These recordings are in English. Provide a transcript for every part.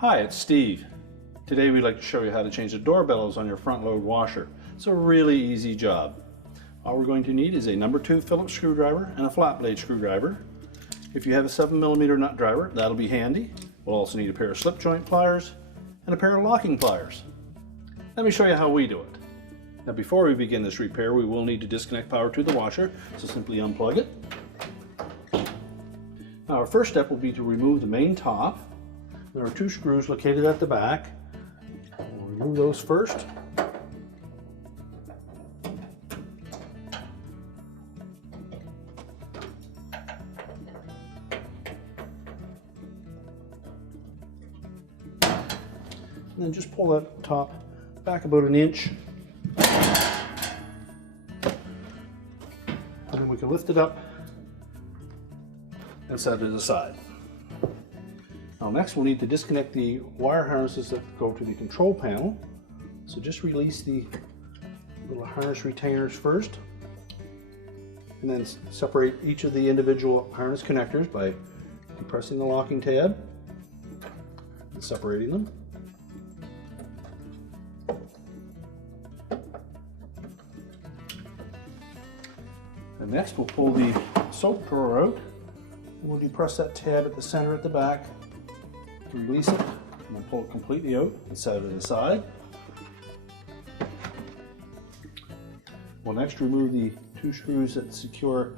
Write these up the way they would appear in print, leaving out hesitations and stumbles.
Hi, it's Steve. Today we'd like to show you how to change the door bellows on your front load washer. It's a really easy job. All we're going to need is a number 2 Phillips screwdriver and a flat blade screwdriver. If you have a 7mm nut driver, that'll be handy. We'll also need a pair of slip joint pliers and a pair of locking pliers. Let me show you how we do it. Now before we begin this repair, we will need to disconnect power to the washer, so simply unplug it. Now our first step will be to remove the main top. There are 2 screws located at the back. We'll remove those first. And then just pull that top back about an inch. And then we can lift it up and set it aside. Now next we'll need to disconnect the wire harnesses that go to the control panel. So just release the little harness retainers first, and then separate each of the individual harness connectors by depressing the locking tab and separating them. And next we'll pull the soap drawer out, and we'll depress that tab at the center at the back. Release it, and then pull it completely out and set it aside. We'll next remove the 2 screws that secure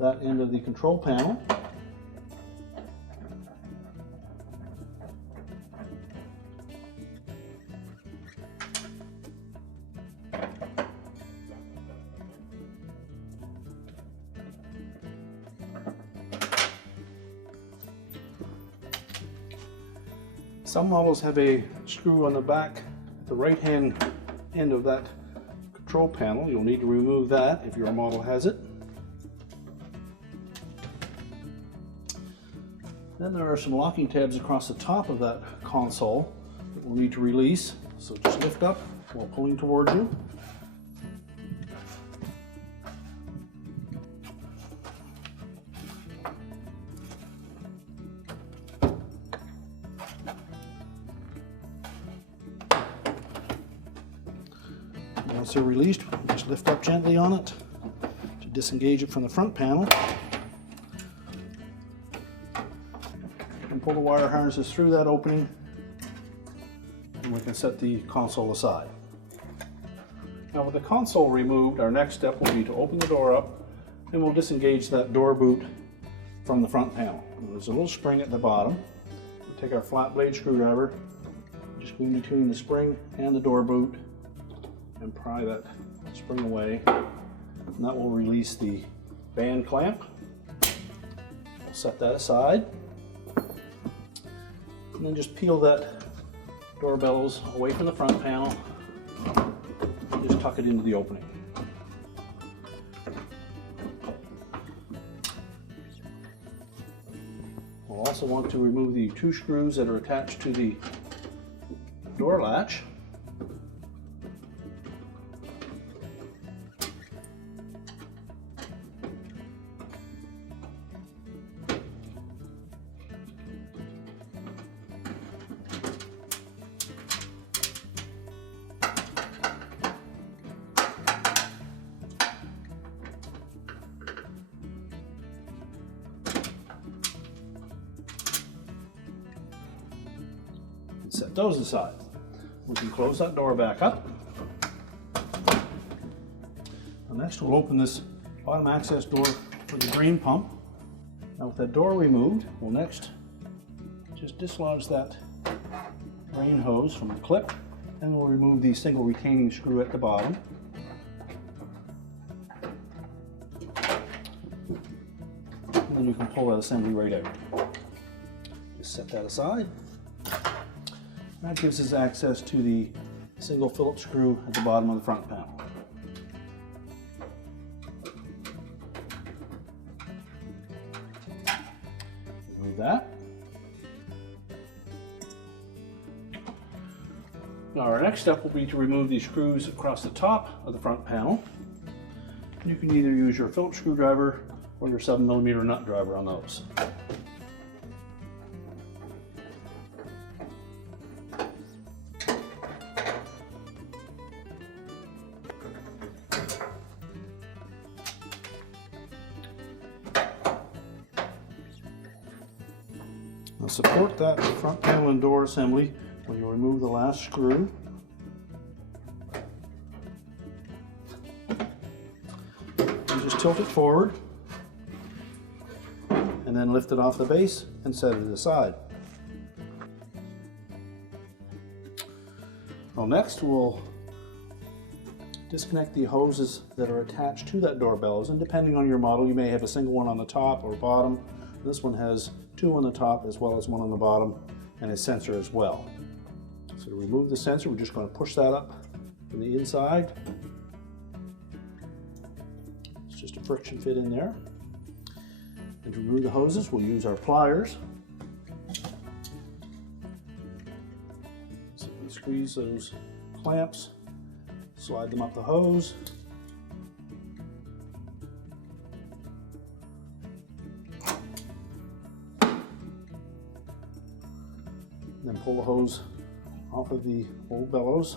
that end of the control panel. Some models have a screw on the back at the right hand end of that control panel. You'll need to remove that if your model has it. Then there are some locking tabs across the top of that console that we'll need to release. So just lift up while pulling towards you. Once they're released, just lift up gently on it to disengage it from the front panel. And pull the wire harnesses through that opening, and we can set the console aside. Now with the console removed, our next step will be to open the door up, and we'll disengage that door boot from the front panel. There's a little spring at the bottom. We'll take our flat blade screwdriver, just go in between the spring and the door boot, and pry that spring away, and that will release the band clamp. We'll set that aside, and then just peel that door bellows away from the front panel and just tuck it into the opening. We'll also want to remove the 2 screws that are attached to the door latch. Set those aside. We can close that door back up. And next we'll open this bottom access door for the drain pump. Now with that door removed, we'll next just dislodge that drain hose from the clip, and we'll remove the single retaining screw at the bottom. And then you can pull that assembly right out. Just set that aside. That gives us access to the single Phillips screw at the bottom of the front panel. Remove that. Now our next step will be to remove these screws across the top of the front panel. You can either use your Phillips screwdriver or your 7mm nut driver on those. to support that front panel and door assembly, when you remove the last screw, you just tilt it forward and then lift it off the base and set it aside. Well, next we'll disconnect the hoses that are attached to that door bellows, and depending on your model you may have a single one on the top or bottom. This one has two on the top as well as one on the bottom and a sensor as well. So to remove the sensor, we're just going to push that up from the inside. It's just a friction fit in there. And to remove the hoses, we'll use our pliers. So we squeeze those clamps, slide them up the hose. Then pull the hose off of the old bellows.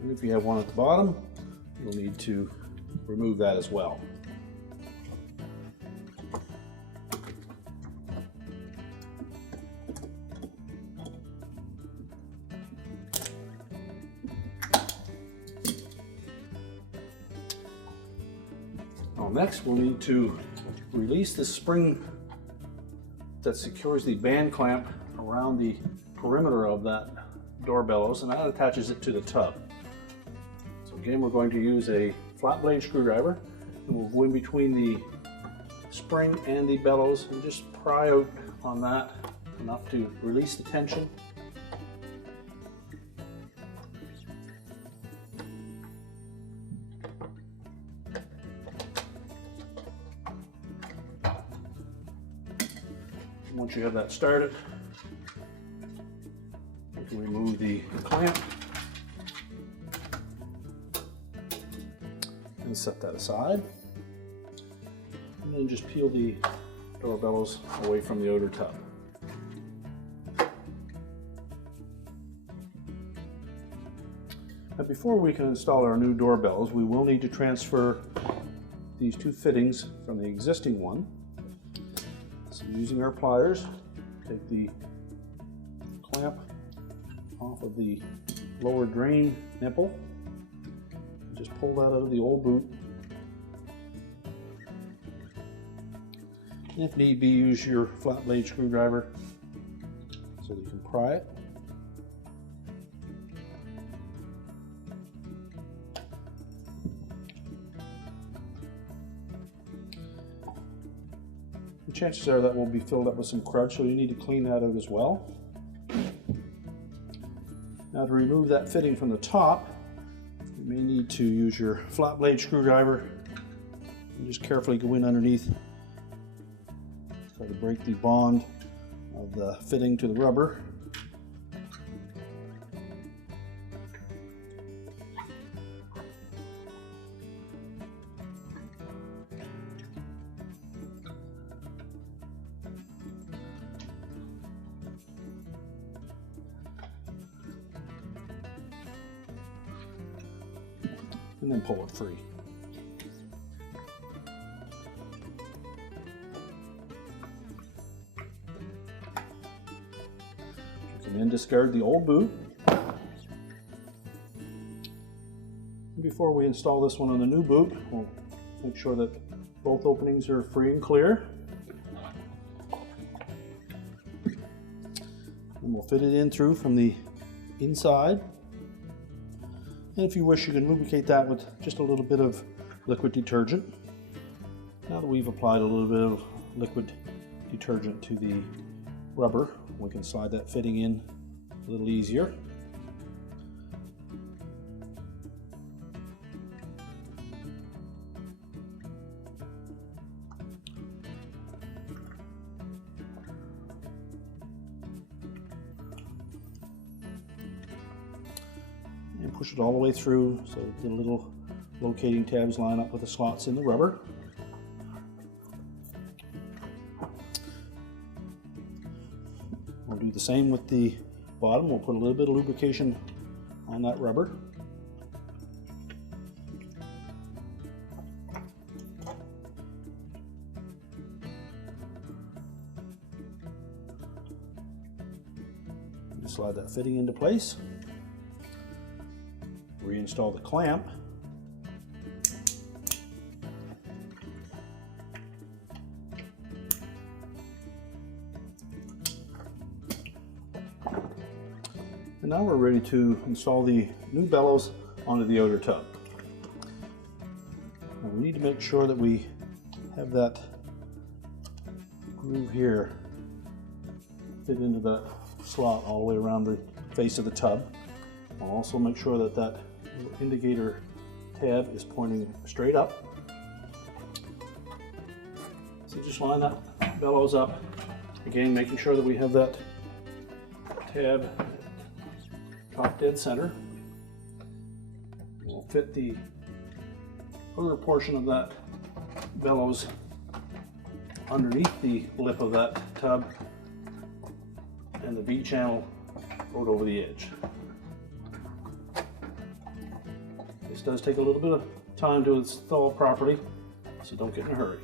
And if you have one at the bottom, you'll need to remove that as well. Next, we'll need to release the spring that secures the band clamp around the perimeter of that door bellows, and that attaches it to the tub. So again, we're going to use a flat blade screwdriver, and we'll go in between the spring and the bellows and just pry out on that enough to release the tension. Once you have that started, you can remove the clamp and set that aside. And then just peel the door bellows away from the outer tub. Now, before we can install our new door bellows, we will need to transfer these two fittings from the existing one. So using our pliers, take the clamp off of the lower drain nipple, and just pull that out of the old boot. And if need be, use your flat blade screwdriver so that you can pry it. Chances are that will be filled up with some crud, so you need to clean that out as well. Now, to remove that fitting from the top, you may need to use your flat blade screwdriver and just carefully go in underneath. Try to break the bond of the fitting to the rubber. And then pull it free. You can then discard the old boot. And before we install this one on the new boot, we'll make sure that both openings are free and clear. And we'll fit it in through from the inside. And if you wish, you can lubricate that with just a little bit of liquid detergent. Now that we've applied a little bit of liquid detergent to the rubber, we can slide that fitting in a little easier. And push it all the way through so the little locating tabs line up with the slots in the rubber. We'll do the same with the bottom. We'll put a little bit of lubrication on that rubber. slide that fitting into place. Reinstall the clamp. And now we're ready to install the new bellows onto the outer tub. Now we need to make sure that we have that groove here fit into the slot all the way around the face of the tub. I'll also make sure that that indicator tab is pointing straight up. So just line that bellows up. Again, making sure that we have that tab top dead center. We'll fit the outer portion of that bellows underneath the lip of that tub, and the V channel out over the edge. This does take a little bit of time to install properly, so don't get in a hurry.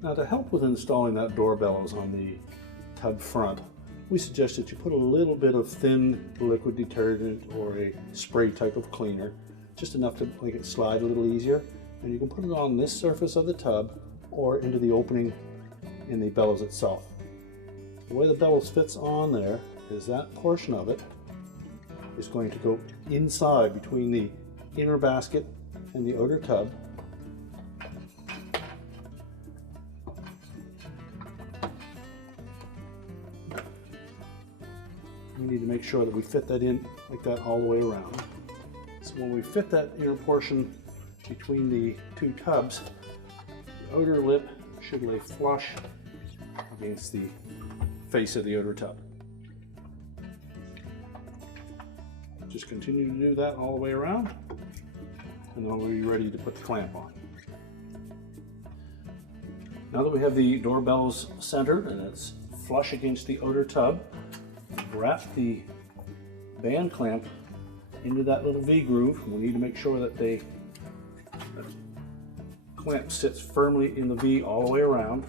Now, to help with installing that door bellows on the tub front, we suggest that you put a little bit of thin liquid detergent or a spray type of cleaner, just enough to make it slide a little easier. And you can put it on this surface of the tub or into the opening in the bellows itself. The way the bellows fits on there is that portion of it is going to go inside between the inner basket and the outer tub. We need to make sure that we fit that in like that all the way around. So when we fit that inner portion between the two tubs, the outer lip should lay flush against the face of the outer tub. Just continue to do that all the way around, and then we'll be ready to put the clamp on. Now that we have the door bellows centered and it's flush against the outer tub, wrap the band clamp into that little V groove. We need to make sure that the clamp sits firmly in the V all the way around.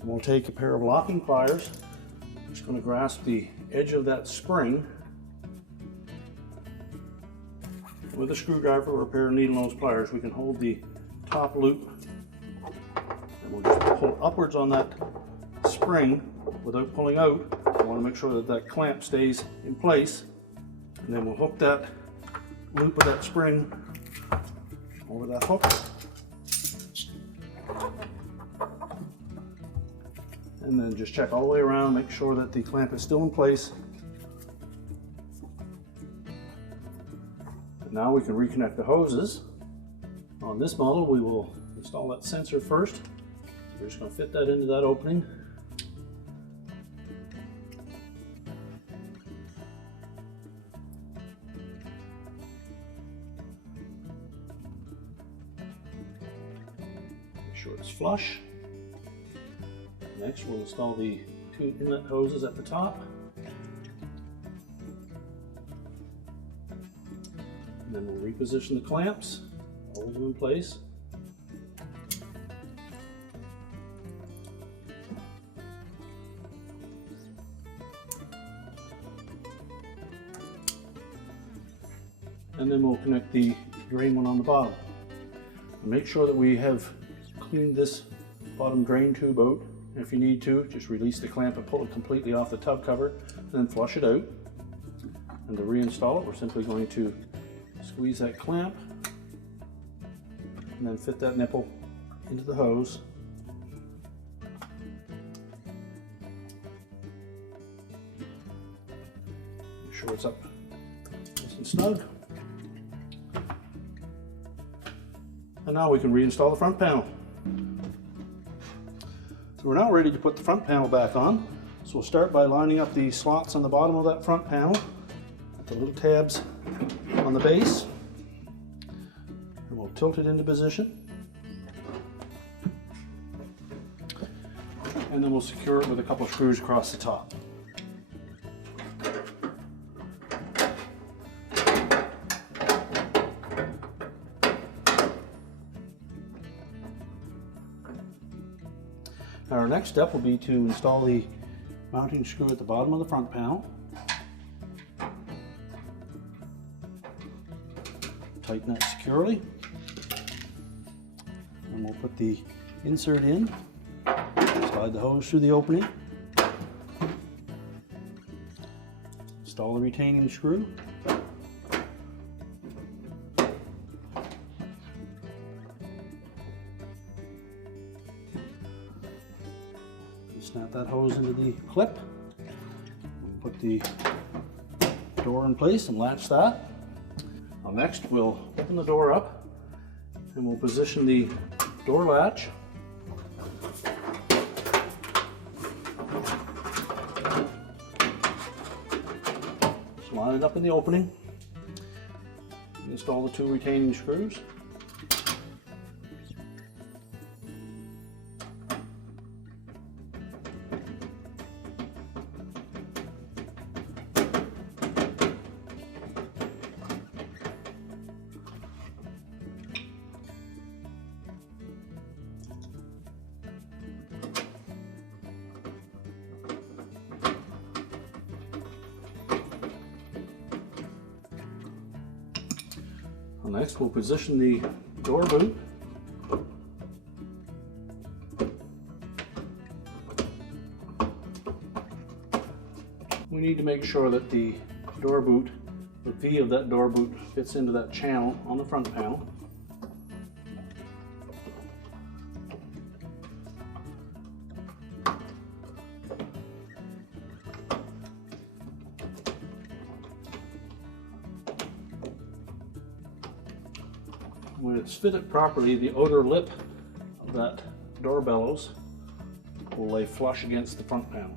And we'll take a pair of locking pliers. I'm just going to grasp the edge of that spring with a screwdriver or a pair of needle nose pliers. We can hold the top loop and we'll just pull upwards on that spring without pulling out. I want to make sure that that clamp stays in place, and then we'll hook that loop of that spring over that hook, and then just check all the way around, make sure that the clamp is still in place. And now we can reconnect the hoses. On this model we will install that sensor first. So we're just going to fit that into that opening. Sure it's flush. Next we'll install the two inlet hoses at the top. And then we'll reposition the clamps, hold them in place. And then we'll connect the drain one on the bottom. And make sure that we have clean this bottom drain tube out. If you need to, just release the clamp and pull it completely off the tub cover, and then flush it out. And to reinstall it, we're simply going to squeeze that clamp and then fit that nipple into the hose lines up nice and snug. And now we can reinstall the front panel. So we're now ready to put the front panel back on. So we'll start by lining up the slots on the bottom of that front panel, the little tabs on the base, and we'll tilt it into position. And then we'll secure it with a couple of screws across the top. Now our next step will be to install the mounting screw at the bottom of the front panel. Tighten that securely. And we'll put the insert in. Slide the hose through the opening. Install the retaining screw. Snap that hose into the clip. Put the door in place and latch that. Now next we'll open the door up and we'll position the door latch. Just line it up in the opening. Install the two retaining screws. Next, we'll position the door boot. We need to make sure that the door boot, the V of that door boot, fits into that channel on the front panel. When it's fitted properly, the outer lip of that door bellows will lay flush against the front panel.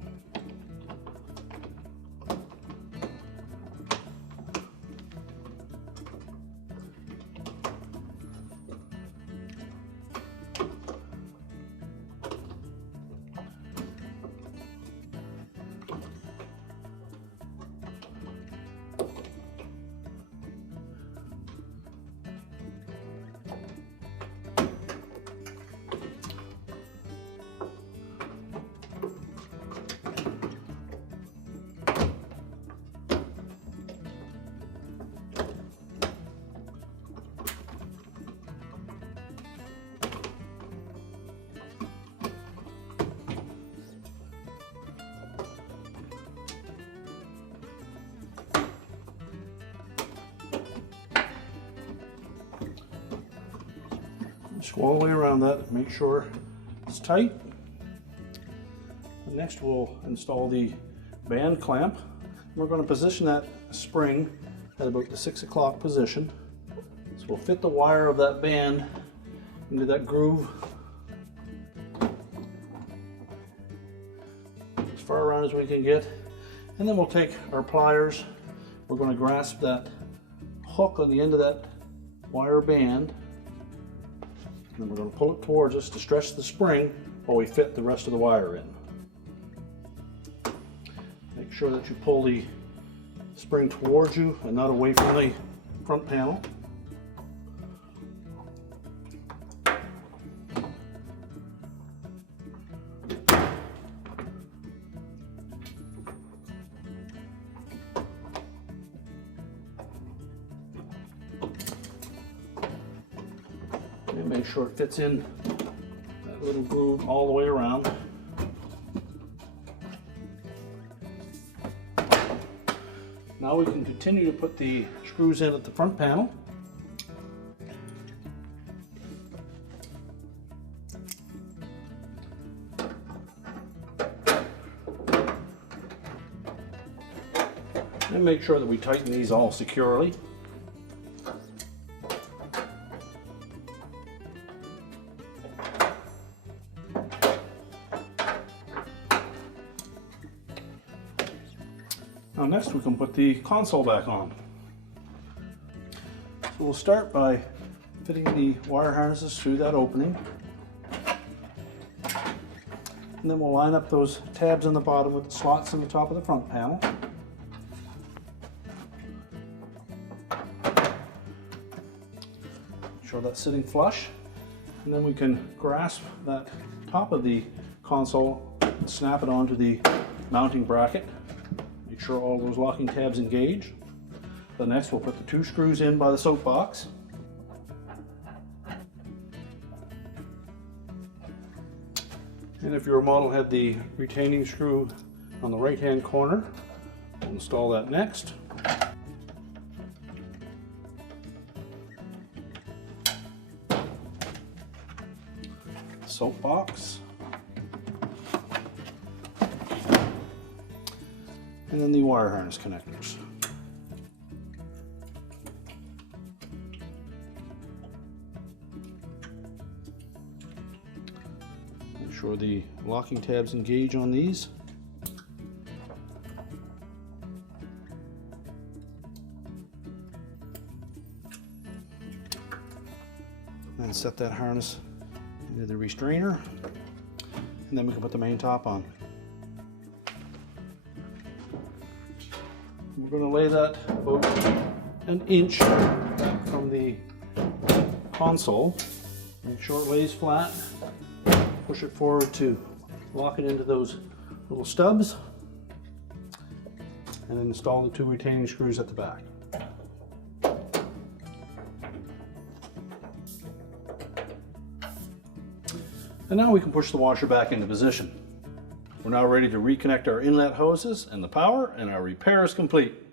Just go all the way around that, make sure it's tight. And next we'll install the band clamp. We're going to position that spring at about the 6 o'clock position. So we'll fit the wire of that band into that groove as far around as we can get. And then we'll take our pliers. We're going to grasp that hook on the end of that wire band. And then we're going to pull it towards us to stretch the spring while we fit the rest of the wire in. Make sure that you pull the spring towards you and not away from the front panel. And make sure it fits in that little groove all the way around. Now we can continue to put the screws in at the front panel. And make sure that we tighten these all securely. Now next we can put the console back on. So we'll start by fitting the wire harnesses through that opening. And then we'll line up those tabs on the bottom with the slots on the top of the front panel. Make sure that's sitting flush. And then we can grasp that top of the console and snap it onto the mounting bracket. Make sure all those locking tabs engage. Then next we'll put the 2 screws in by the soap box. And if your model had the retaining screw on the right hand corner, we'll install that next. Soap box. And then the wire harness connectors. Make sure the locking tabs engage on these. And set that harness into the restrainer. And then we can put the main top on. We're going to lay that about an inch from the console. Make sure it lays flat. Push it forward to lock it into those little stubs. And then install the 2 retaining screws at the back. And now we can push the washer back into position. We're now ready to reconnect our inlet hoses and the power, and our repair is complete.